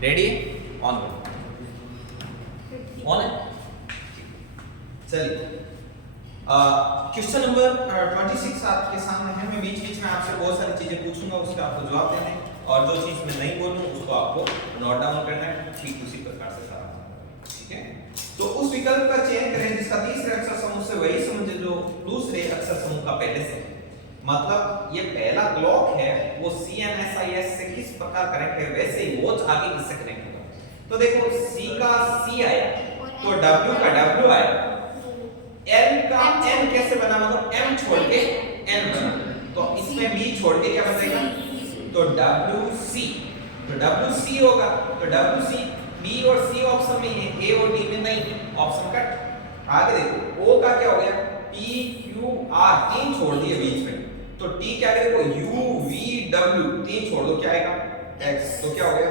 Ready? On करो। On है? चलिए क्वेश्चन नंबर 26 आपके सामने है। मैं बीच बीच में आपसे बहुत सारी चीजें पूछूंगा, उसके आपको जवाब देने हैं, और जो चीज मैं नहीं बोलूं उसको आपको नोट डाउन करना है, ठीक उसी प्रकार से सारा। ठीक है, तो उस विकल्प का चयन करें जिसका तीसरे अक्षर समूह से वही समझे जो दूसरे अक्षर समूह का पहले से। मतलब ये पहला क्लॉक है वो CNSIS से किस प्रकार कनेक्ट है, वैसे ही वॉच आगे किससे कनेक्ट होगा। तो देखो C का C आया तो W का W आया, N का N कैसे बना, मतलब M छोड़ के N बना, तो इसमें B छोड़ के क्या बनेगा, तो WC, तो WC होगा, तो WC B और C ऑप्शन में है, A और D में नहीं, ऑप्शन कट। आगे देखो O का क्या हो गया, P Q R, तीन छोड़ दिए बीच में, तो T क्या करें, देखो U V W, तीन छोड़ दो क्या आएगा X, तो क्या हो गया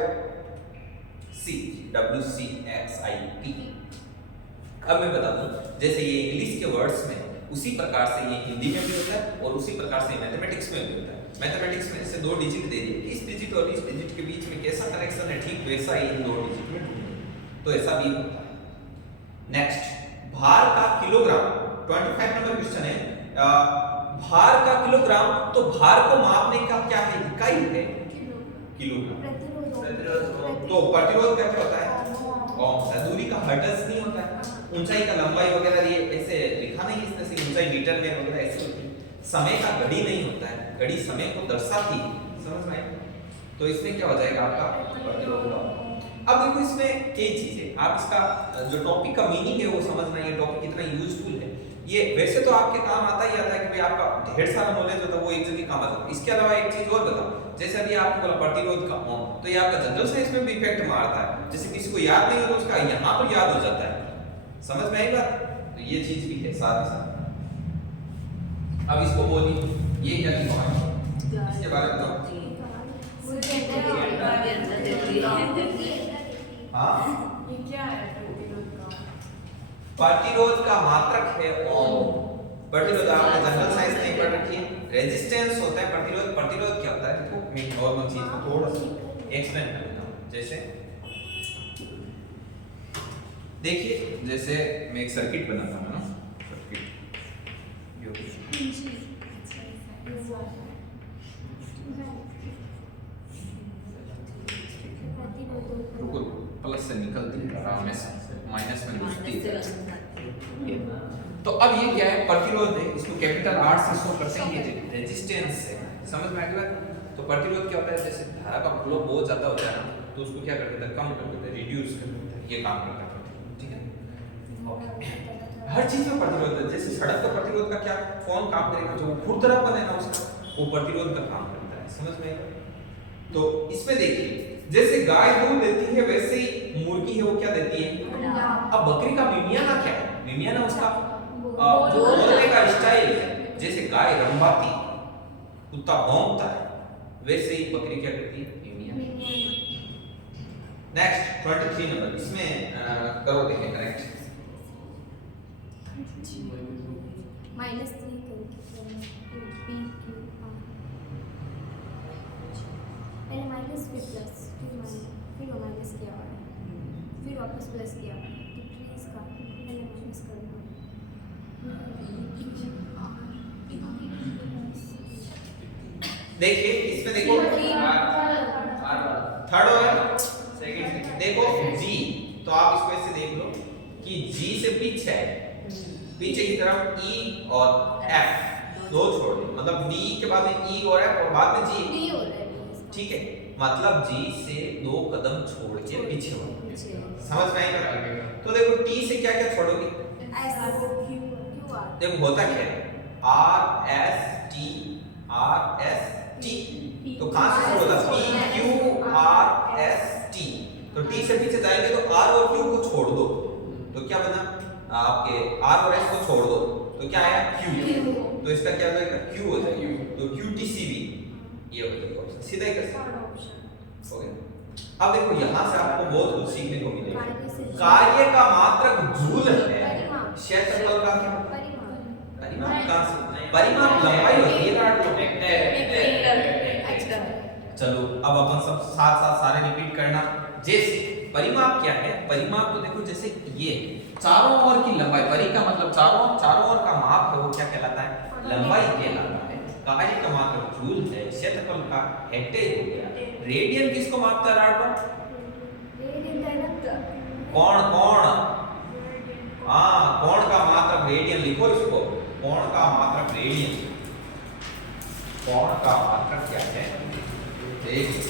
C, W C X I P। अब मैं बता दूं, जैसे ये इंग्लिश के वर्ड्स में उसी प्रकार से ये हिंदी में भी होता है और उसी प्रकार से मैथमेटिक्स में भी होता है। मैथमेटिक्स में जैसे दो डिजिट दे दिए, इस डिजिट और इस डिजिट के बीच में कैसा कनेक्शन है, ठीक वैसा ही इन दो डिजिट में ढूंढो, तो ऐसा भी होता है। नेक्स्ट, भार का किलोग्राम, 25 नंबर क्वेश्चन है। भार का किलोग्राम, तो भार को मापने का क्या है, इकाई है किलोग्राम। तो प्रतिरोध का क्या होता है, ओम। दूरी का हर्ट्ज नहीं होता है, ऊंचाई का लंबाई वगैरह ये ऐसे लिखा नहीं इसने, से ऊंचाई मीटर में वगैरह ऐसे होती है। समय का घड़ी नहीं होता है, घड़ी समय को दर्शाती है, समझ में आया। तो इसमें क्या हो जाएगा आपका प्रतिरोध का। अब देखो इसमें कई चीजें, आप इसका जो टॉपिक का मीनिंग है वो समझना, ये टॉपिक कितना यूजफुल है। ये वैसे तो आपके काम आता ही आता है कि भाई आपका ढेर सारा नॉलेज होता है वो एक जगह काम आता है। इसके अलावा एक चीज और बताओ, जैसे अभी आपको बोला प्रतिरोध का ओम, तो ये आपका जनरल साइंस में भी इफेक्ट मारता है। जैसे किसी को याद नहीं हो तो उसका यहाँ तो याद हो जाता है, समझ में आई बात। तो ये चीज भी है साथ ही साथ। अब इसको बोलिए, ये क्या की बात है, इसके बारे में बताओ। हाँ, ये क्या है प्रतिरोध का? प्रतिरोध का मात्रक है ओम। प्रतिरोध आपने जनरल साइंस नहीं पढ़ रखी है, रेजिस्टेंस होता है प्रतिरोध। प्रतिरोध क्या होता है, देखो मैं नॉर्मल चीज को थोड़ा सा एक्सप्लेन कर देता हूं। जैसे देखिए, जैसे मैं एक सर्किट बनाता हूं ना, सर्किट रुको, प्लस से निकलती है आराम से, माइनस में घुसती है। तो अब ये क्या है, प्रतिरोध है, इसको कैपिटल R से शो करते हैं, ये रेजिस्टेंस है, समझ में आ गई बात। तो प्रतिरोध क्या होता है, जैसे धारा का फ्लो बहुत ज्यादा हो जाए ना, तो उसको क्या कर देता है, कम कर देता है, रिड्यूस कर देता है, ये काम करता है। ठीक है, ओके। हर चीज में प्रतिरोध है। जैसे सड़क का प्रतिरोध का क्या, कौन काम करेगा, जो खुरदरापन है ना उसका, वो प्रतिरोध का काम करता है, समझ में आएगा। तो इसमें देखिए, जैसे गाय दूध देती है वैसे ही मुर्गी है वो क्या देती है। अब बकरी का मिमियाना क्या है, मिमियाना उसका बोलने का स्टाइल है। जैसे गाय रंबाती, कुत्ता भौंकता है, वैसे ही बकरी क्या करती है, मिमियाना। नेक्स्ट 23 नंबर, इसमें करो देखें करेक्ट। -3 करके P Q R, पहले माइनस फिर प्लस, फिर माइनस किया और फिर वापस प्लस किया, तो प्लीज का पहले माइनस कर दो। देखिए इसमें देखो थर्ड और सेकंड, देखो G, तो आप इसको ऐसे देख लो कि G से पीछे है, पीछे की तरफ E और F दो छोड़ दो, मतलब D के बाद में E और F और बाद में G हो रहा है, ठीक है। मतलब G से दो कदम छोड़ के पीछे हो, समझ में आएगा। तो देखो T से क्या क्या छोड़ोगे, देखो होता क्या है, R S T, तो कहां से शुरू होता है, P Q R S T, तो T से पीछे जाएंगे तो R और Q को छोड़ दो, तो क्या बना आपके R और S को छोड़ दो, तो क्या आया Q, तो इसका क्या हो जाएगा Q हो जाएगा, तो QTCV ये हो जाएगा ऑप्शन, सीधा ही कर सकते हो गया। अब देखो यहां से आपको बहुत कुछ सीखने को मिलेगा। कार्य का मात्रक जूल है, क्षेत्रफल का क्या, परिमाप कहां से, परिमाप लंबाई होती है ना, चलो अब अपन सब साथ साथ सारे रिपीट करना। जैसे परिमाप क्या है, परिमाप तो देखो जैसे ये चारों ओर की लंबाई, परि का मतलब चारों ओर का माप है, वो क्या कहलाता है, लंबाई कहलाता है। कार्य का मात्रक जूल है, क्षेत्रफल का हेक्टेयर हो गया। रेडियन किसको मापता है राड? कोण कोण का मात्रक रेडियन, लिखो इसको, कोण का मात्रक रेडियन। कोण का मात्रक क्या है, रेडियन।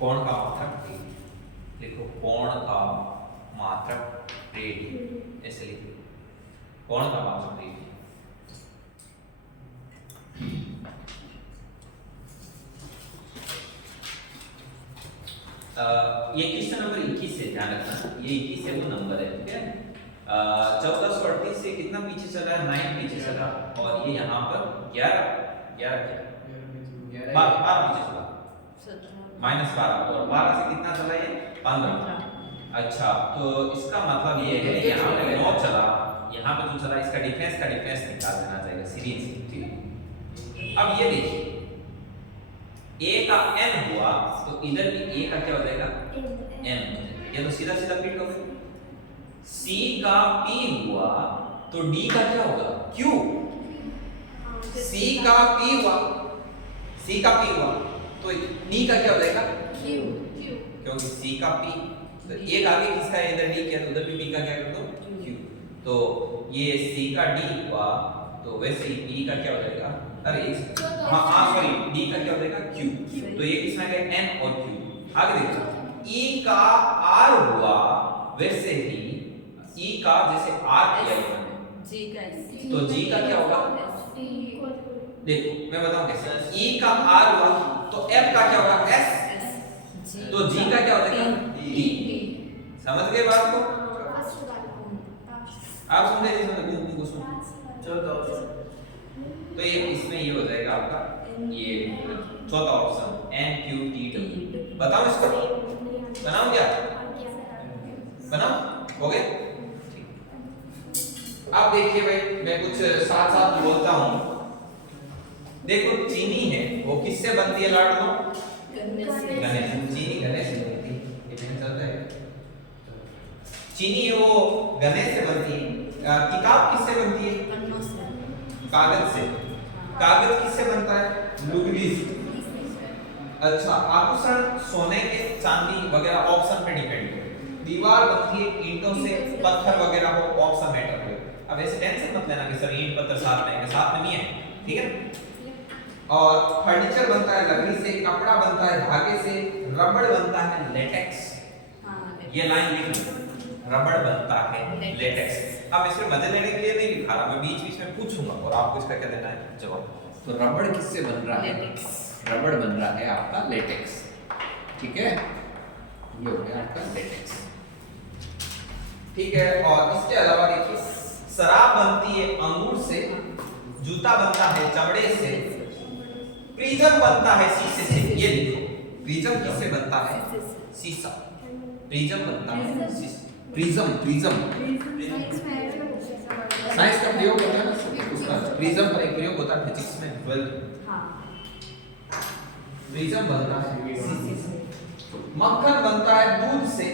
कोण का मात्रक रेडियन, लिखो कोण का मात्रक रेडियन, ऐसे लिखो कोण का मात्रक रेडियन। ये क्वेश्चन नंबर 21 से ध्यान रखना, ये 21 से वो नंबर है, ठीक है। 1438 से कितना पीछे चला है, 9 पीछे चला, और ये यहाँ पर 11 पीछे चला, -12, और 12 से कितना चला ये, 15। अच्छा, तो इसका मतलब ये है कि यहाँ पे 9 चला, यहाँ पे जो चला इसका डिफरेंस निकाल देना चाहिए सीरीज, ठीक। अब ये देखिए a का n हुआ तो इधर भी a का क्या हो जाएगा, n, ये तो सीधा सीधा फिट हो गया। c का p हुआ तो d का क्या होगा, q। c का p हुआ तो d का क्या हो जाएगा, q, क्योंकि c का p तो एक आगे किसका है, इधर d किया तो उधर भी d का क्या कर दो, q। तो ये c का d हुआ तो वैसे ही p का क्या हो जाएगा, अरे सॉरी, d का क्या हो जाएगा, q। तो ये किसमें आ गया, n और q। आगे देखो e का r हुआ, वैसे ही e का जैसे r किया इन्होंने, तो g का क्या होगा, देखो मैं बताऊं कैसे, e का r हुआ तो f का क्या होगा, s, तो g का क्या हो जाएगा, d। समझ गए बात को, आप समझे नहीं समझे, तुमको सुन, तो ये इसमें ये हो जाएगा आपका, ये चौथा ऑप्शन NQT। बताओ इसको, बनाओ क्या, बनाओ, हो गए। अब देखिए भाई, मैं कुछ साथ साथ बोलता हूँ। देखो चीनी है, वो किससे बनती है लाडलो, गन्ने से। चीनी गन्ने से बनती है, ये मैंने चलता है। चीनी है वो गन्ने से बनती है। किताब किससे बनती है, कागज से। कागज किससे बनता है, लुगदी से। अच्छा, आभूषण सोने के, चांदी वगैरह ऑप्शन पे डिपेंड है। दीवार बनती है ईंटों से, पत्थर वगैरह हो, ऑप्शन मैटर करे। अब ऐसे टेंशन मत लेना कि सर ईंट पत्थर साथ में है, साथ में नहीं है, ठीक है। और फर्नीचर बनता है लकड़ी से, कपड़ा बनता है धागे से, रबड़ बनता है लेटेक्स। ये लाइन लिख लो, रबड़ बनता है लेटेक्स। अब इसमें मजे लेने के लिए नहीं लिखा रहा, मैं बीच बीच में पूछूंगा और आपको इसका क्या देना है, जवाब। तो रबड़ किससे बन रहा है, रबड़ बन रहा है आपका लेटेक्स, ठीक है। ये हो गया आपका लेटेक्स, ठीक है। और इसके अलावा देखिए, शराब बनती है अंगूर से, जूता बनता है चमड़े से, प्रिज्म बनता है शीशे से। ये देखो, प्रिज्म किससे बनता है, शीशा। प्रिज्म बनता है शीशा, प्रिज्म साइंस का प्रयोग होता है ना उसका, प्रिज्म का एक प्रयोग होता है फिजिक्स में, 12। प्रिज्म बनता है शीशे से। मक्खन बनता है दूध से,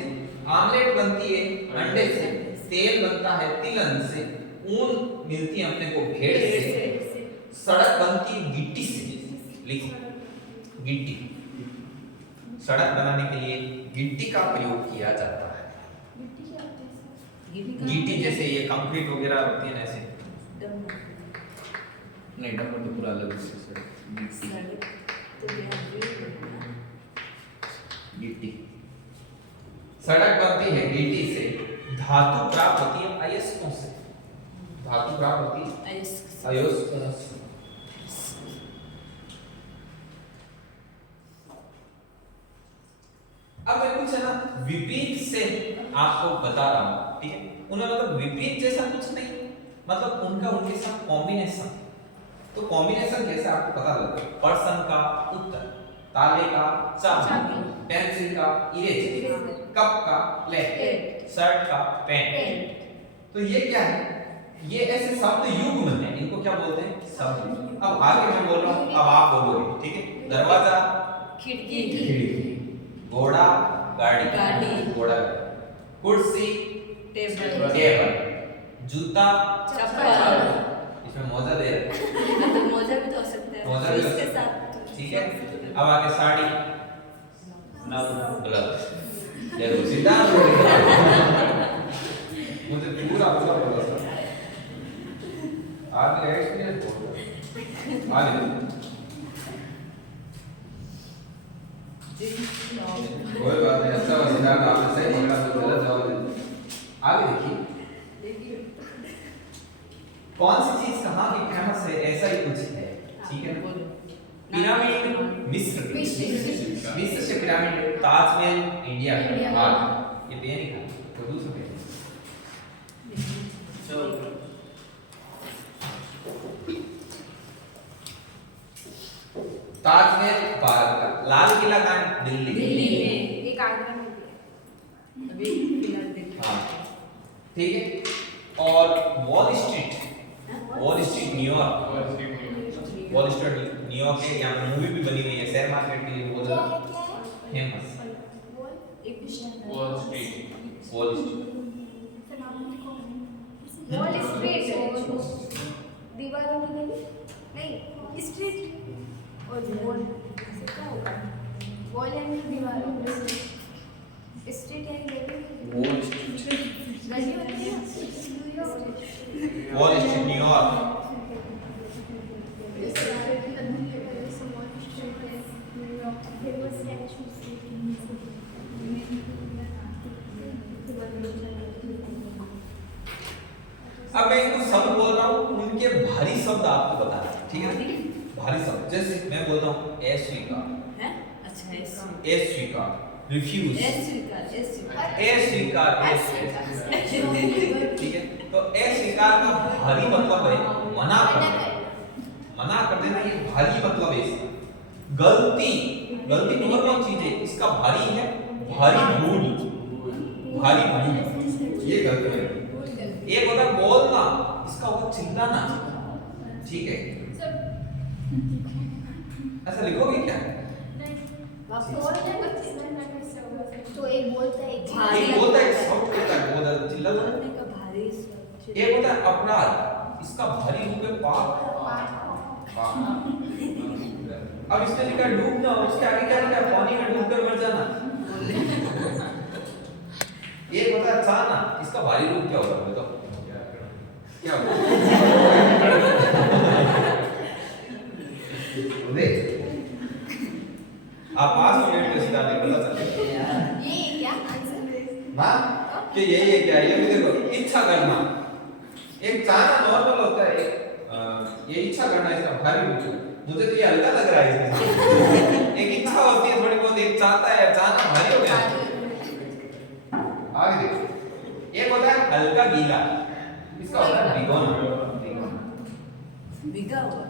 आमलेट बनती है अंडे से, तेल बनता है तिलन से, ऊन मिलती है अपने को भेड़ से, सड़क बनती है गिट्टी से। लिखो गिट्टी, सड़क बनाने के लिए गिट्टी का प्रयोग किया जाता है। गिट्टी जैसे ये कंक्रीट वगैरह होती है ना, ऐसे नहीं, डंपर तो पूरा अलग से गिट्टी। सड़क बनती है गिट्टी से। धातु प्राप्त होती है अयस्कों से, धातु प्राप्त होती है अयस्कों से। अब मैं कुछ है ना विपरीत से आपको बता रहा हूं, ठीक है। उन्हें मतलब विपरीत जैसा कुछ नहीं, मतलब उनका उनके साथ कॉम्बिनेशन, तो कॉम्बिनेशन कैसे आपको पता लगता है? पर्सन का उत्तर, ताले का चाबी, पेंसिल का इरेजर, कप का प्लेट, शर्ट का पैंट। तो ये क्या है? ये ऐसे शब्द युग्म है, इनको क्या बोलते हैं? शब्द। अब आगे मैं बोल रहा हूँ, अब आप बोलोगे, ठीक है? दरवाजा, खिड़की, घोड़ा, गाड़ी, घोड़ा, कुर्सी, टेबल, जूता, चप्पल। इसमें मोजा दे रहे, तो मोजा भी तो हो सकता है, मोजा भी हो इसके सकता है। साथ। ठीक है? अब आगे साड़ी, ग्लव्स, जरूर सीधा मुझे पूरा बोला सर, आगे एक्सपीरियंस बोल, आगे कोई बात नहीं, अच्छा हुआ सिद्धार्थ आपने सही पकड़ा, तो गलत जवाब दे दिया। आगे देखिए, कौन सी चीज कहाँ की फेमस है, ऐसा ही कुछ है, ठीक है? पिरामिड मिस्र के पिरामिड, ताजमहल इंडिया का, ये पे नहीं था, तो दूसरा पे। ताजमहल भारत का, लाल किला कहाँ है? दिल्ली में। एक आगरा में भी है। अभी फिलहाल देखिए। हाँ, ठीक है? और wall street New York, wall street New York है, यहाँ पे मूवी भी बनी हुई है, शेयर मार्केट के लिए बहुत ज्यादा famous. Wall street. Wall street wall street दीवारों की गली नहीं, स्ट्रीट और वॉल से क्या होगा? वॉल यानी दीवारों, स्ट्रीट यानी गली, वॉल स्ट्रीट, गली होती है न्यूयॉर्क। Wall street New York. अब मैं इनको शब्द बोल रहा हूँ, उनके भारी शब्द आपको बता रहे हैं, ठीक है? भारी शब्द जैसे मैं बोल रहा हूँ अस्वीकार, हैं? अच्छा, अस्वीकार, रिफ्यूज, अस्वीकार, ठीक है? तो अस्वीकार का भारी मतलब है मना कर देना, मना कर देना, ये भारी मतलब है इसका। गलती बहुत कौन चीज है, इसका भारी है, भारी भूल, भारी भूल, ये गलती है। एक होता है बोलना, इसका होता चिल्लाना, ठीक है? ऐसा लिखोगे क्या? तो एक बोलता है, एक बोलता है, शब्द होता है, बोलता चिल्लाना। भारी शब्द। एक होता है अपराध, इसका भारी रूप है पाप। अब इसने लिखा डूबना, उसके आगे क्या लिखा है? पानी में डूबकर मर जाना। एक होता है चाहना, इसका भारी रूप क्या होगा? बताओ क्या होगा? देख, आप 5 मिनट में सीधा नहीं पता चलेगा। ये क्या आंसर? ना कि यही है क्या? ये भी देखो, इच्छा करना, एक चाहना नॉर्मल होता है, ये इच्छा करना इसका भारी रूप है। मुझे तो ये हल्का लग रहा है इसमें। एक इच्छा होती है थोड़ी बहुत, एक चाहता है, चाहना भारी हो गया। आगे देखो, एक होता है हल्का गीला, इसका होता है भिगोना, बिगा हुआ।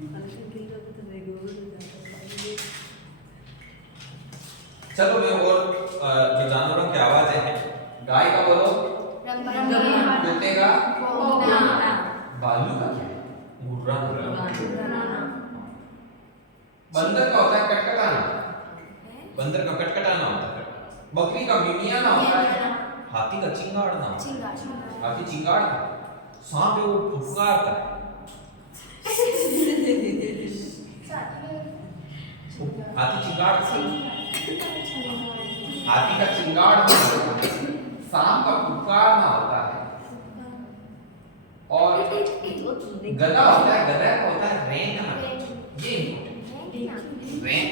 हल्का गीला तो रेगुलर हो जाता है। चलो मैं और जो जानवरों की आवाजें हैं, गाय का बोलो, कुत्ते का, भालू का क्या? गुर्राना। बंदर का होता है कटकटाना, बंदर का कटकटाना होता है। बकरी का मिमियाना होता है। हाथी का चिंगाड़ना, हाथी चिंगाड़ता है। सांप है वो फुफकारता है। हाथी चिंगाड़ता है, हाथी का चिंगाड़ना होता है, सांप का फुफकारना होता है। और गधा होता है, गधा का होता है रेंगना। ये रैंक,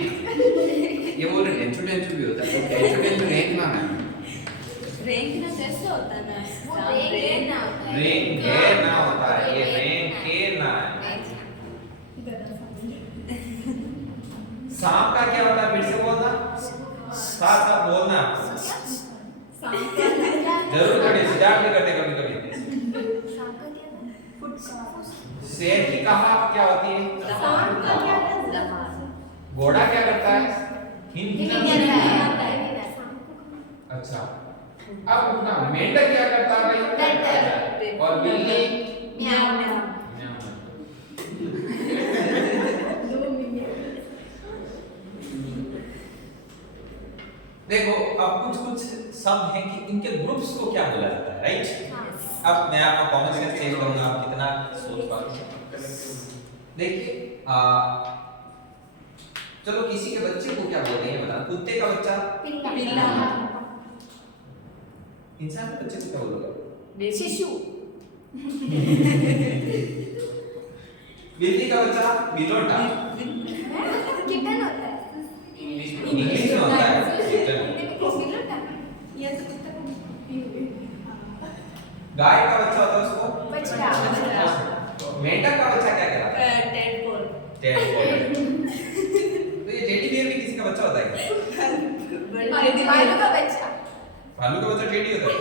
ये बोल रहे टेंचू भी होता है, टेंचू रैंक ना है। रैंक ना कैसे होता है ना? वो रैंक ना होता है, रैंक है ना होता है, ये रैंक के ना है। सांप का क्या होता है? फिर से बोलना, साथ साथ बोलना, जरूर करिए, सिद्धार्थ भी करते कभी कभी। शेर की कहा क्या होती है? घोड़ा क्या करता है? अच्छा, अब ना मेंढक क्या करता है भाई? और बिल्ली देखो, अब कुछ कुछ शब्द हैं कि इनके ग्रुप्स को क्या बोला जाता है, राइट? अब मैं आपका कॉमन सेंस चेक करूंगा, आप कितना सोच पाते हैं। देखिए, चलो किसी के बच्चे को क्या बोलते हैं बता। कुत्ते का बच्चा पिल्ला। इंसान के बच्चे को क्या बोलोगे? शिशु। बिल्ली का बच्चा बिलोटा। किटन होता है। इंग्लिश में होता है किटन। गाय का बच्चा होता है उसको बछड़ा। मेंढक का बच्चा क्या कहलाता है? टेडपोल। टेडपोल। तो ये टेडी बियर भी किसी का बच्चा होता है क्या? भालू का बच्चा। भालू का बच्चा टेडी होता है?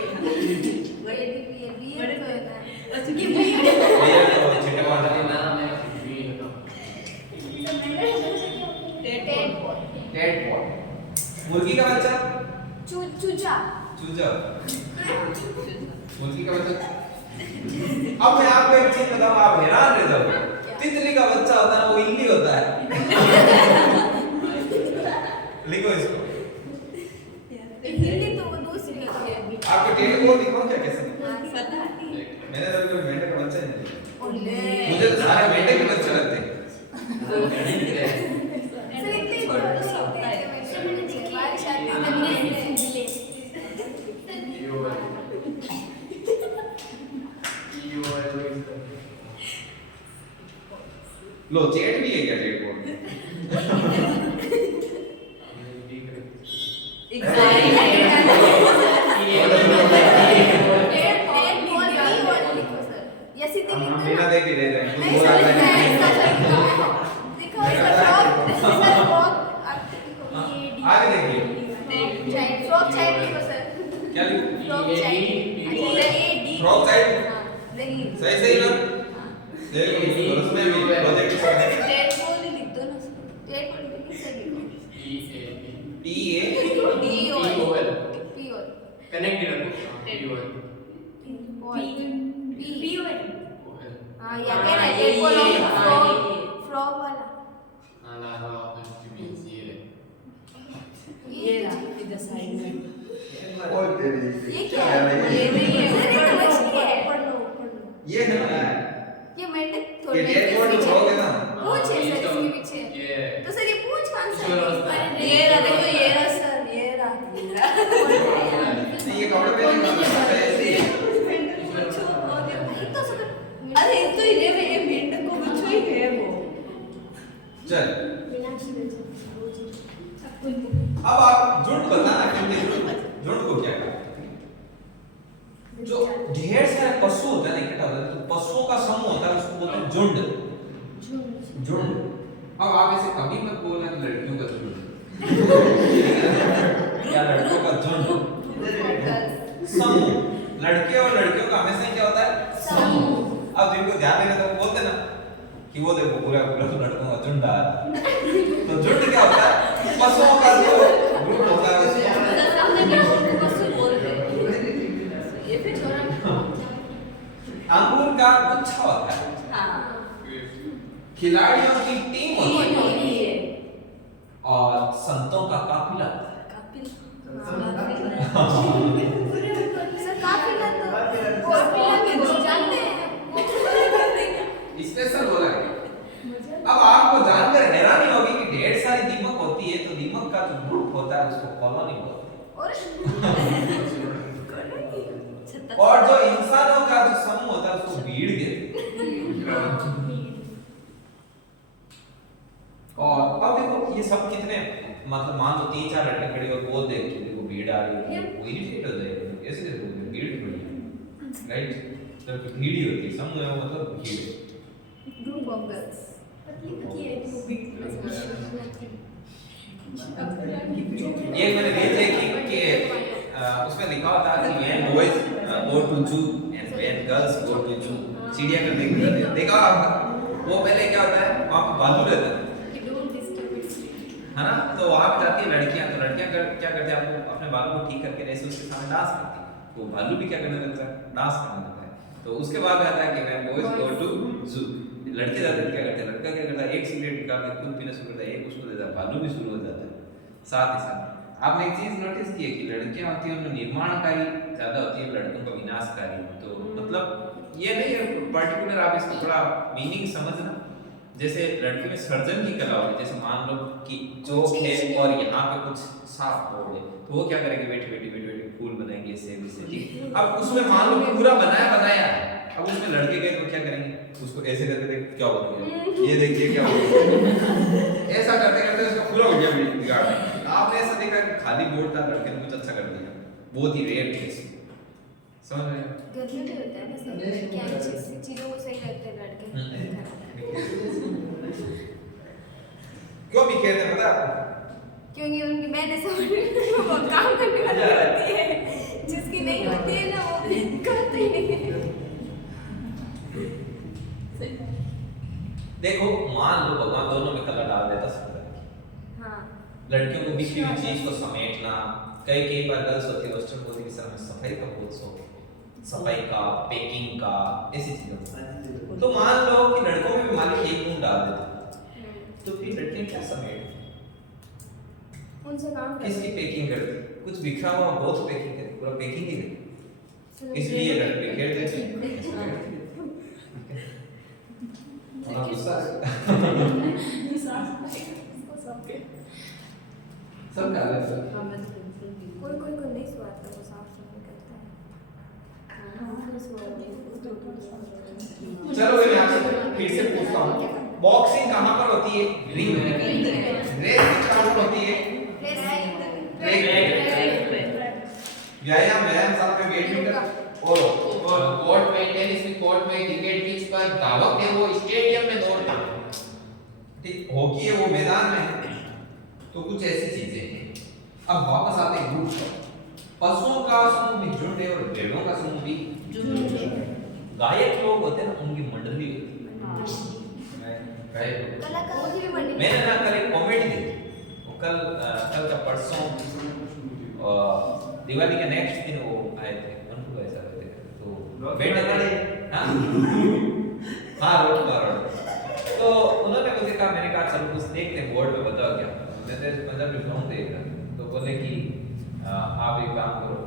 बियर तो होता है। बियर तो छिटका वाला है ना। टेडपोल। मुर्गी का बच्चा चूजा। चूजा। मुर्गी का बच्चा। अब मैं आपको एक चीज बताऊं, आप हैरान रह जाओगे। तितली का बच्चा होता है ना, वो इल्ली होता है। लिखो इसको। हिंदी तो वो दूसरी है। आपको टेडपोल दिखाऊं क्या कैसे? पता है। मैंने तो कभी मेंढक का बच्चा नहीं देखा। ओले। मुझे तो सारे मेंढक के बच्चे लगते हैं। बारिश आती है तभी लो चैट भी है क्या टेडपोल? बिना देख ही रह जाएंगे। नहीं समझ में आया इसका तरीका। देखो इसका फ्रॉक आगे देखिए चाइल्ड फ्रॉक चाइल्ड लिखो सर। क्या लिखो? Frock child. अच्छा ये डी। फ्रॉक चाइल्ड हाँ देखिए। सही ना? देखो उसमें भी प्रोजेक्ट सब है। टेडपोल ही लिख दो ना। टेडपोल लिखो सर लिखो। T A D O L. P O connect रखो पी ओ एल। हाँ या क्या है टेडपोल फ्रॉक फ्रॉक वाला। ये रहा इधर साइड में। ये क्या है? ये नहीं है। सर ये तो मछली है। पढ़ लो। ये है ना ये मेंढक ये थोड़ी टेडपोल तो फ्रॉक है ना। पूंछ है सर इसके पीछे। तो सर ये पूंछ कौन सा है? ये रहा देखो ये रहा सर ये रहा। ये कपड़े पहने का है ऐसे ही। तो सर अरे तो ये मेंढक को बच्चों ही है वो। चल अब आप झुंड बताना क्योंकि झुंड को क्या कहते हैं? जो ढेर सारे पशु होते हैं ना इकट्ठा होते हैं, तो पशुओं का समूह होता है उसको बोलते हैं झुंड। झुंड। अब आप ऐसे कभी मत बोलना कि लड़कियों का झुंड या लड़कों का झुंड। समूह। लड़के और लड़कियों का हमेशा क्या होता है? समूह। अब जिनको ध्यान देना तो बोलते ना कि वो देखो पूरा पूरा लड़कों का झुंड आ रहा है। तो झुंड क्या होता है? पशुओं का जो ग्रुप होता है उसको ये फिर थोड़ा अंगूर का गुच्छा होता है। हाँ खिलाड़ियों की टीम होती है ये और संतों का काफिला होता है। सर काफिला तो काफिला भी लोग जानते हैं। स्पेशल बोला है। अब आपको जानकर हैरानी होगी कि ढेर सारी दीमक होती है, तो दीमक का जो ग्रुप होता है उसको कॉलोनी बोलते हैं। और जो इंसानों का जो समूह होता है उसको भीड़ कहते हैं। और अब देखो ये सब कितने मतलब मान लो 3-4 लड़के खड़े और बोल दे कि देखो भीड़ आ रही है, वो इरिटेट हो जाएगा। ऐसे कैसे बोलते हैं? भीड़ थोड़ी है, राइट? जब भीड़ ही होती है, समूह है वो मतलब भीड़। ग्रुप ऑफ गर्ल्स ये मैंने देखे कि उसमें लिखा होता है कि when boys go to zoo and when girls go to zoo, चिड़ियाघर देखने देखा आपका? वो पहले क्या होता है वहाँ पे बालू रहता है Don't disturb it. है ना, तो वहाँ पे जाती है लड़कियाँ, तो लड़कियाँ क्या करती है, आपको अपने बालों को ठीक करके ऐसे उसके सामने डांस करती है, तो भालू भी क्या करने लगता है, डांस करने लगता है। तो उसके बाद आता है कि मैं बॉयज गो टू जू, लड़के जाते हैं क्या करते हैं, लड़का क्या करता है, एक सिगरेट निकाल के खुद पीना शुरू करता है, एक उसको देता है, भालू भी शुरू हो जाता है साथ ही साथ। आपने एक चीज नोटिस की है कि लड़कियां होती हैं उनमें निर्माणकारी ज्यादा होती है, लड़कों का विनाशकारी। तो मतलब ये नहीं है पर्टिकुलर, आप इसको थोड़ा मीनिंग समझना। जैसे लड़की में सर्जन की कला होगी, जैसे मान लो कि चौक है और यहाँ पे कुछ साफ बोर्ड है, तो वो क्या करेंगे, बैठे बैठे बैठे बैठे फूल बनाएंगे इससे इससे, ठीक। अब उसमें मान लो पूरा बनाया है, अब उसमें लड़के गए तो क्या करेंगे, उसको ऐसे करके देख क्या बन गया, ये देखिए क्या हो गया, ऐसा करते करते उसका पूरा हो गया बिगाड़। आपने ऐसा देखा कि खाली बोर्ड था, लड़के ने कुछ अच्छा कर दिया, बहुत ही रेयर केस, समझ रहे हैं। घर में भी होता है बस लड़कियां चीजों को सही रखते हैं, लड़के क्यों भी कहते हैं पता है, क्योंकि उनकी मैंने समझ वो काम करने वाली होती है, जिसकी नहीं होती है ना वो करते हैं। देखो मान लो भगवान दोनों में कलर डाल देता सब, हाँ लड़कियों को बिखरी हुई चीज को समेटना, कई बार गर्ल्स होती है वेस्टर्न होती है, सर में सफाई का बहुत शौक है, सफाई का, पैकिंग का, ऐसी चीजों का। तो मान लो कि लड़कों में भी मालिक एक गुण डाल देता, तो फिर लड़कियां क्या समेट, उनसे काम किसकी पैकिंग करती, कुछ बिखरा हुआ बहुत पैकिंग करती, पूरा पैकिंग ही करती, इसलिए लड़के खेलते हैं। और गुस्सा सब कर लेते हैं। कोई को नहीं सुहाता, वो साफ सफाई करता है। चलो मैं आपसे फिर से पूछता हूँ, बॉक्सिंग कहाँ पर होती है, रिंग में, रेस कहाँ पर होती है, व्यायाम साथ में बैडमिंटन और कोर्ट में, टेनिस में कोर्ट में, क्रिकेट पिच पर, धावक है वो स्टेडियम में दौड़ता है, ठीक, हॉकी है वो मैदान में है। तो कुछ ऐसी चीजें हैं। अब वापस आते हैं ग्रुप पर, पशुओं का समूह भी झुंड है और भेड़ों का समूह भी झुंड है। गायक लोग होते हैं ना, उनकी मंडली होती है, गायक कलाकार की भी मंडली। मैंने ना कल एक कॉमेडी देखी, वो कल का परसों दिवाली के नेक्स्ट दिन वो आए थे, उनको ऐसा थे, तो बैठे थे, हाँ रोड, तो उन्होंने मुझे कहा, मैंने कहा चलो कुछ देखते हैं बोर्ड पे, बताओ क्या, मैंने पंजाबी फिल्म देखा, तो बोले कि आप एक काम करो,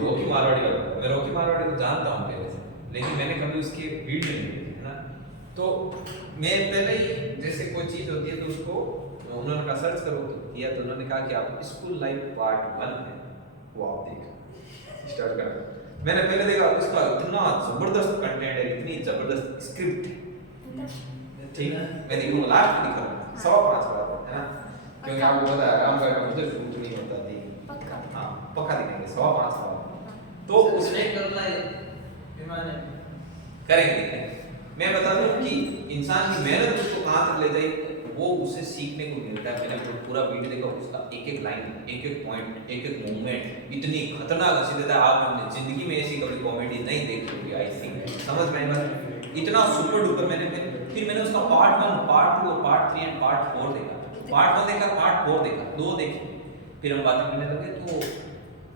रॉकी मारवाड़ी का, मैं रॉकी मारवाड़ी को जानता हूँ पहले से, लेकिन मैंने कभी उसकी वीडियो नहीं देखी है ना, तो मैं पहले ही जैसे कोई चीज़ होती है तो उसको उन्होंने कहा सर्च करो, तो किया, तो उन्होंने कहा कि आप स्कूल लाइफ पार्ट 1 है वो आप देखो, स्टार्ट कर। मैंने पहले देखा, उसका इतना जबरदस्त कंटेंट है, इतनी जबरदस्त स्क्रिप्ट है, ठीक है, मैं देखूंगा लास्ट में दिखा 5:15 बात है ना, क्योंकि आपको पता है काम करके मुझे शूट नहीं होता थी, पक्का हाँ पक्का दिखाएंगे 5:15 बात, तो उसने करना है पैमाने करेंगे। मैं बता दूं कि इंसान की मेहनत उसको कहाँ तक ले जाए, वो उसे सीखने को मिलता है। मैंने पूरा वीडियो देखा, उसका एक एक लाइन, एक एक पॉइंट, एक एक मूवमेंट इतनी खतरनाक हंसी देता है, आपने जिंदगी में ऐसी कभी कॉमेडी नहीं देखी होगी, आई थिंक, समझ में आई बात, इतना सुपर डुपर। फिर मैंने उसका पार्ट 1, पार्ट 2 और पार्ट 3 एंड पार्ट 4 देखा, पार्ट 1 देखा, पार्ट 4 देखा, 2 देखे, फिर हम बातें करने लगे। तो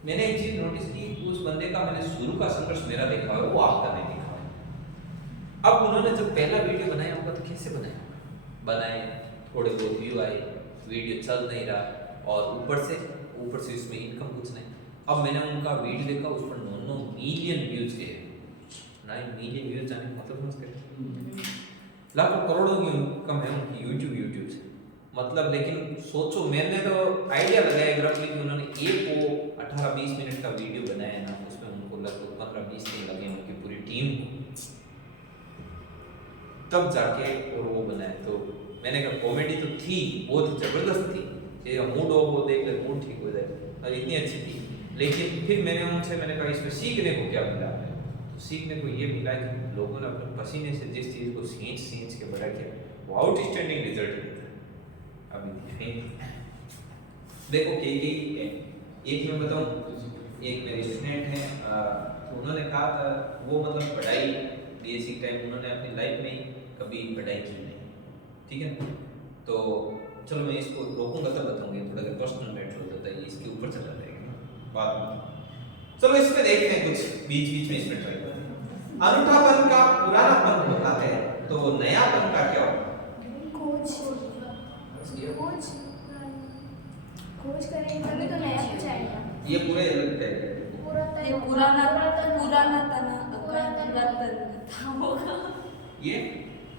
मैंने एक चीज नोटिस की, उस बंदे का मैंने शुरू का संघर्ष मेरा देखा है, वो आपका नहीं देखा है। अब उन्होंने जब पहला वीडियो बनाया होगा तो कैसे बनाए, थोड़े बहुत व्यू आए, वीडियो चल नहीं रहा, और ऊपर से इसमें इनकम कुछ नहीं। अब मैंने उनका वीडियो देखा, उस पर 9 मिलियन व्यूज गए, 9 मिलियन व्यूज आने का मतलब समझ गए, लाखों करोड़ों की इनकम है उनकी यूट्यूब से, मतलब। लेकिन सोचो, मैंने तो आइडिया लगाया ग्राफिक में, उन्होंने एक वो 18-20 मिनट का वीडियो बनाया ना, उसमें उनको लगभग 15-20 दिन लगे उनकी पूरी टीम को, तब जाके और वो बनाया। तो मैंने कहा कॉमेडी तो थी, बहुत जबरदस्त थी, ये मूड ऑफ हो, देख ले मूड ठीक हो जाए, और इतनी अच्छी थी। लेकिन फिर मैंने कहा इसमें सीखने को क्या मिला, तो सीखने को ये मिला कि लोगों ने अपने पसीने से जिस चीज़ को सींच के बड़ा किया, वो आउटस्टैंडिंग रिजल्ट देता है। अभी देखो एक मैं बताऊँ, एक मेरे स्टूडेंट हैं, तो उन्होंने कहा था, वो मतलब पढ़ाई बेसिक टाइम उन्होंने अपनी लाइफ में कभी पढ़ाई की नहीं, ठीक है। तो चलो मैं इसको रोकूंगा तब बताऊंगा, थोड़ा सा पर्सनल मैटर हो जाता है, इसके ऊपर चला जाएगा ना बाद में। चलो इसमें देखते हैं कुछ बीच बीच में इसमें ट्राई करते हैं। अनूठापन का पुरानापन होता है तो नयापन का क्या होता है? खोज खोज खोज करेंगे तभी तो नया कुछ आएगा। ये पूरे अलग टाइप है। ये पुराना पुराना तना रतन था होगा। ये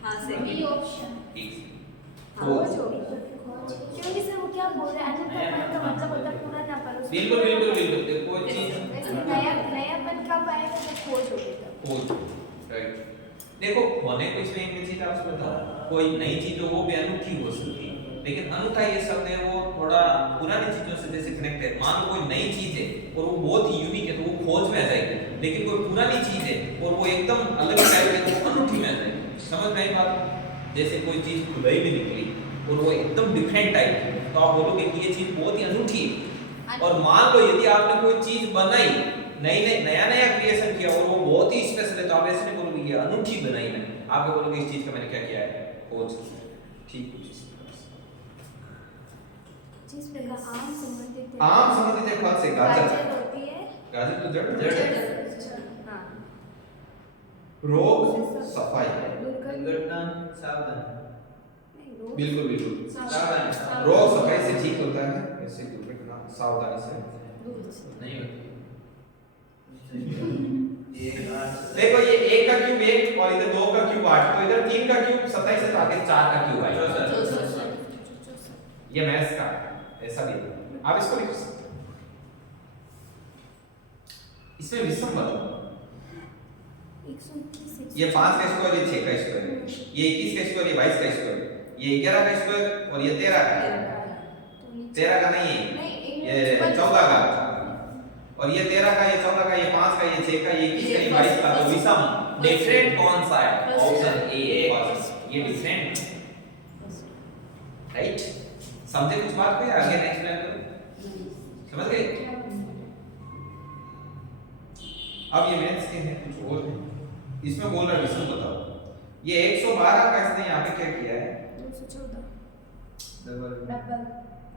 हाँ बी सेकंड ऑप्शन ठीक है। खोज होगी क्योंकि सर वो क्या बोल रहे हैं अनूठापन का मतलब होता है पुरानापन। बिल्कुल बिल्कुल बिल्कुल, देखो चीज वैसे नयापन कब आएगा जब खोज होगी तब। खोज, राइट। देखो होने को इसमें एक चीज आपसे बताओ, कोई नई चीज हो वो भी अनूठी हो सकती है, लेकिन अनूठा ये शब्द है वो थोड़ा पुरानी चीजों से जैसे कनेक्ट है। मान लो कोई नई चीज है और वो बहुत ही यूनिक है तो वो खोज में आ जाएगी, लेकिन कोई पुरानी चीज है और वो एकदम अलग टाइप की तो वो अनूठी में आ जाएगी। समझ में आई बात? जैसे कोई चीज खुदाई में निकली और वो एकदम डिफरेंट टाइप की, तो आप बोलोगे कि ये चीज बहुत ही अनूठी है। और मान लो यदि आपने कोई चीज बनाई, नई नई नया नया क्रिएशन किया और वो बहुत ही स्पेशल है, तो आप ऐसे नहीं बोलोगे ये अनूठी बनाई मैंने, आप बोलोगे इस चीज का मैंने क्या किया है, खोज की। ठीक कुछ इस प्रकार से। जिस प्रकार आम संबंधित है आम संबंधित है फल से गाजर। गाजर होती है गाजर तो जड़ जड़। है। हाँ रोग सफाई। दुर्घटना सावधान। नहीं रोग बिल्कुल बिल्कुल, सावधान। रोग सफाई से ठीक होता है, ऐसे दुर्घटना सावधानी से नहीं होती। देखो ये 1 का क्यूब 1 और इधर 2 का क्यूब 8, तो इधर 3 का क्यूब 27 है तो आगे 4 का क्यूब आएगा। ये मैथ्स का ऐसा भी है, आप इसको लिख सकते हो। इसमें विषम बताओ, 129 ये 5 का स्क्वायर, ये 6 का स्क्वायर, ये 21 का स्क्वायर, ये 22 का स्क्वायर, ये 11 का स्क्वायर और ये 13 का। 13 का नहीं है, ये 14 का, और ये 13 का, ये 14 का, ये 5 का, ये 6 का, ये 21 का, ये 22 का। तो विषम डिफरेंट कौन सा है? ऑप्शन ए है, ये डिफरेंट, राइट। समझे कुछ बात को या आगे नेक्स्ट प्लान करो? समझ गए? अब ये मैथ्स के हैं कुछ और है, इसमें बोल रहा है विषम बताओ। ये 112 का इसने यहाँ पे क्या किया है? 214 डबल डबल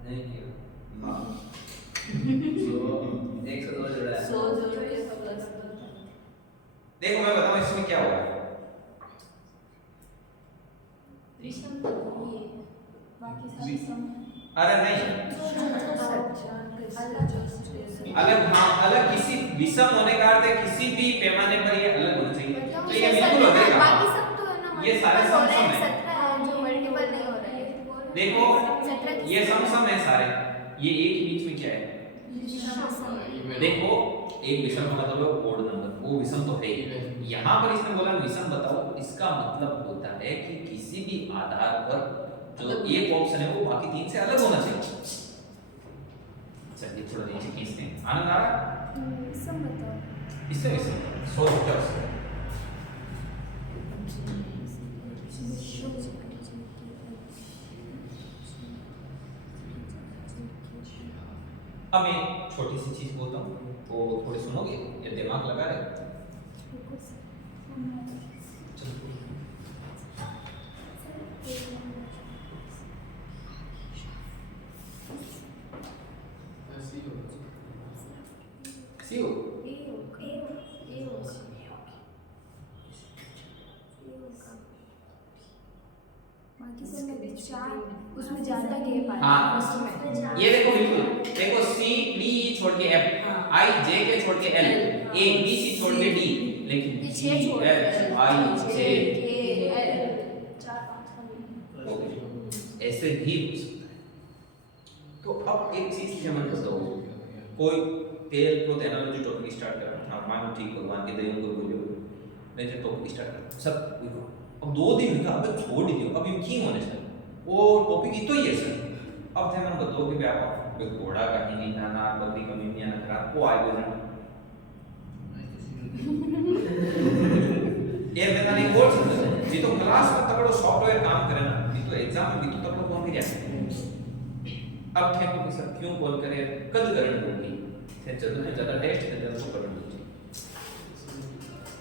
नहीं किया। हाँ 102 जोड़ा है। 100 जोड़ के प्लस देखो मैं बताऊं इसमें क्या होगा। विषम तो ये बाकी सारे सम अरे नहीं, अलग, हाँ अलग, किसी विषम होने का अर्थ है किसी भी पैमाने पर ये अलग होना चाहिए, तो ये बिल्कुल हो जाएगा। बाकी सब तो है ना, ये सारे सम सम है। 17 है जो मल्टीपल नहीं हो रहा है। देखो ये सम सम है सारे, ये एक के बीच में क्या है? देखो एक विषम का मतलब है ओड नंबर, वो विषम तो है ही। यहाँ पर इसने बोला विषम बताओ, इसका मतलब होता है कि किसी भी आधार पर जो एक ऑप्शन है वो बाकी 3 से अलग होना चाहिए। चलिए थोड़ा नीचे खींचते हैं, आनंद आ रहा है? विषम बताओ। इससे विषम 100 रुपया उससे। अब मैं छोटी सी चीज बोलता हूँ, वो थोड़ी सुनोगे या दिमाग लगा रहे? सीओ बाकी सब में 4 उसमें ज्यादा गैप आया। हाँ ये देखो बिल्कुल, देखो सी डी छोड़ के एफ, आई जे के छोड़ के एल, ए बी सी छोड़ के डी, लेकिन ये जी 6 छोड़ एच आई जे 4 5 ऐसे भी हो सकता है। तो अब एक चीज मुझे मन बताओ, कोई तेल क्लोथ एनालॉजी टॉपिक स्टार्ट कर रहा है, मान लो ठीक भगवान के दया को बोलो मैं जो टॉपिक स्टार्ट कर सब देखो, अब 2 दिन का अब छोड़ दियो, अब ये क्यों होने चाहिए वो टॉपिक ही तो ही है सर। अब थे मन बताओ कि व्यापार कोई घोड़ा का हिंदी नाना बकरी का मिमिया ना खराब को आए बोलना ये बता नहीं बोल सकते जी, तो क्लास में तकड़ो सॉफ्टवेयर काम करे ना, जी तो एग्जाम में भी तो तकड़ो कौन कर जाए। अब थे कि सर क्यों कॉल करे कद करंट होगी से जरूर है ज्यादा टेस्ट है ज्यादा तो करंट होगी।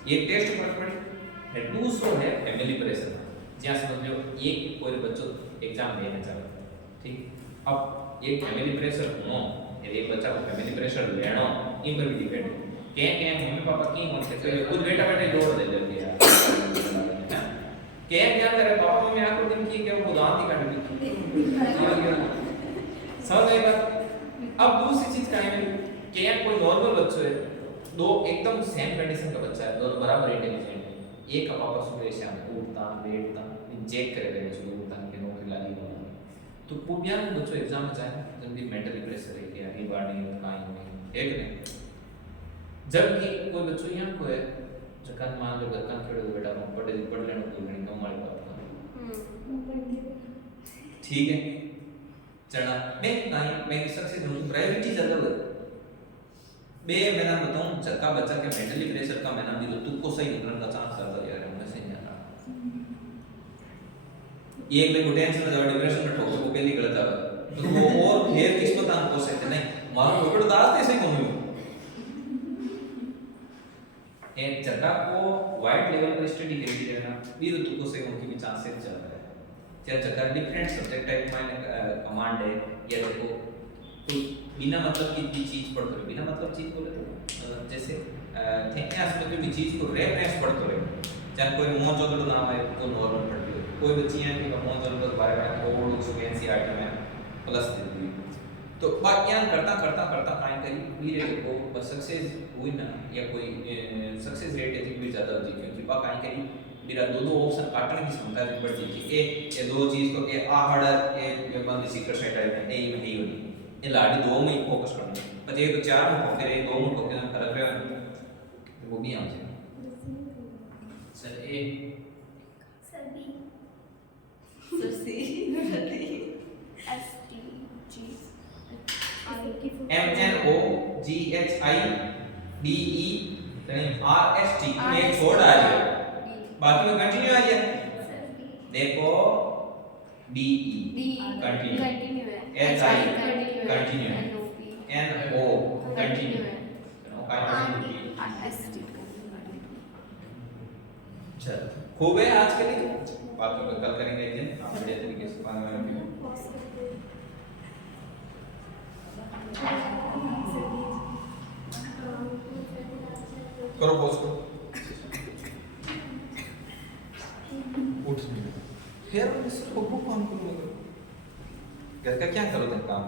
ये टेस्ट फर्क पड़े है, दूसरा है फैमिली प्रेशर। જ્યાં સમજ લો એક કોઈ બચ્ચો एग्जाम देने चाहे ठीक अब ये फैमिली प्रेशर हो ये एक बच्चा को फैमिली प्रेशर लेना इन पर भी डिपेंड है क्या मम्मी पापा की कौन से तो खुद बेटा बेटा जोड़ दे देते हैं क्या करे पापा मम्मी आको दिन की क्या वो दांत ही काट दी समझ गए बात अब दूसरी चीज का है क्या कोई नॉर्मल बच्चों है दो एकदम सेम कंडीशन का बच्चा है दोनों बराबर इंटेलिजेंट है एक का पापा सुबह शाम उठता लेटता चेक करेगा जो उठता के नौकरी लागी होना तो वो बियान बच्चों एग्जाम में जाए जल्दी मेंटली प्रेशर है कि अगली बार नहीं होता कहीं नहीं एक नहीं जबकि कोई बच्चों यहाँ को है जकान मान लो गरकान खेड़ो बेटा को पढ़ लेना कोई नहीं कम वाली बात का ठीक है चढ़ा मैं नहीं मैं सक्सेस हूँ प्रायोरिटी ज्यादा है बे मैं ना बताऊं जक्का बच्चा के मेंटली प्रेशर का मैंने भी तो तुझको सही निकलने का चांस ज्यादा यार मैं सही नहीं आ रहा एक में टेंशन में जाओ डिप्रेशन में ठोक वो पहली गलत है तो वो और फिर किस्मत आन हो सकते नहीं मारो ठोकर दाते से कौन हो एक जगह को वाइड लेवल पर स्टडी कर दी है ना भी तो तुझको से उनकी भी चांसेस ज्यादा है चाहे जगह डिफरेंट सब्जेक्ट टाइप में कमांड है या देखो तो बिना मतलब की चीज पढ़ तो बिना मतलब चीज बोले तो जैसे थिंकिंग एस्पेक्ट की चीज को रेफरेंस पढ़ तो चाहे कोई मोजोदड़ नाम है तो नॉर्मल पढ़ लो कोई बच्ची हैं कि मोजोदड़ के बारे में ओल्ड उसको एनसीईआरटी में प्लस दे दी तो बाकियां करता करता करता काई करी धीरे को सक्सेस हुई ना या कोई सक्सेस रेट है भी ज्यादा होती क्योंकि बा काई करी मेरा दो ऑप्शन काटने की क्षमता भी बढ़ती थी ये दो चीज को के आ हार्डर ये मान ली सीक्रेट साइड है ए में ही होनी ये लाड़ी दो में ही फोकस करना पर ये तो चार में फोकस करे दो में फोकस फर्क है वो भी हम से सर ए सभी ससी ST G MNOGHIDE RST में छोड़ आ जाए बाकी में कंटिन्यू आ जाए देखो BE continue HI continue NO continue चल खूब है आज के लिए बाकी में कल करेंगे एक दिन आप बढ़िया तरीके से पानी में रखेंगे करो पॉज करो उठ फिर काम करो घर का क्या करो तुम काम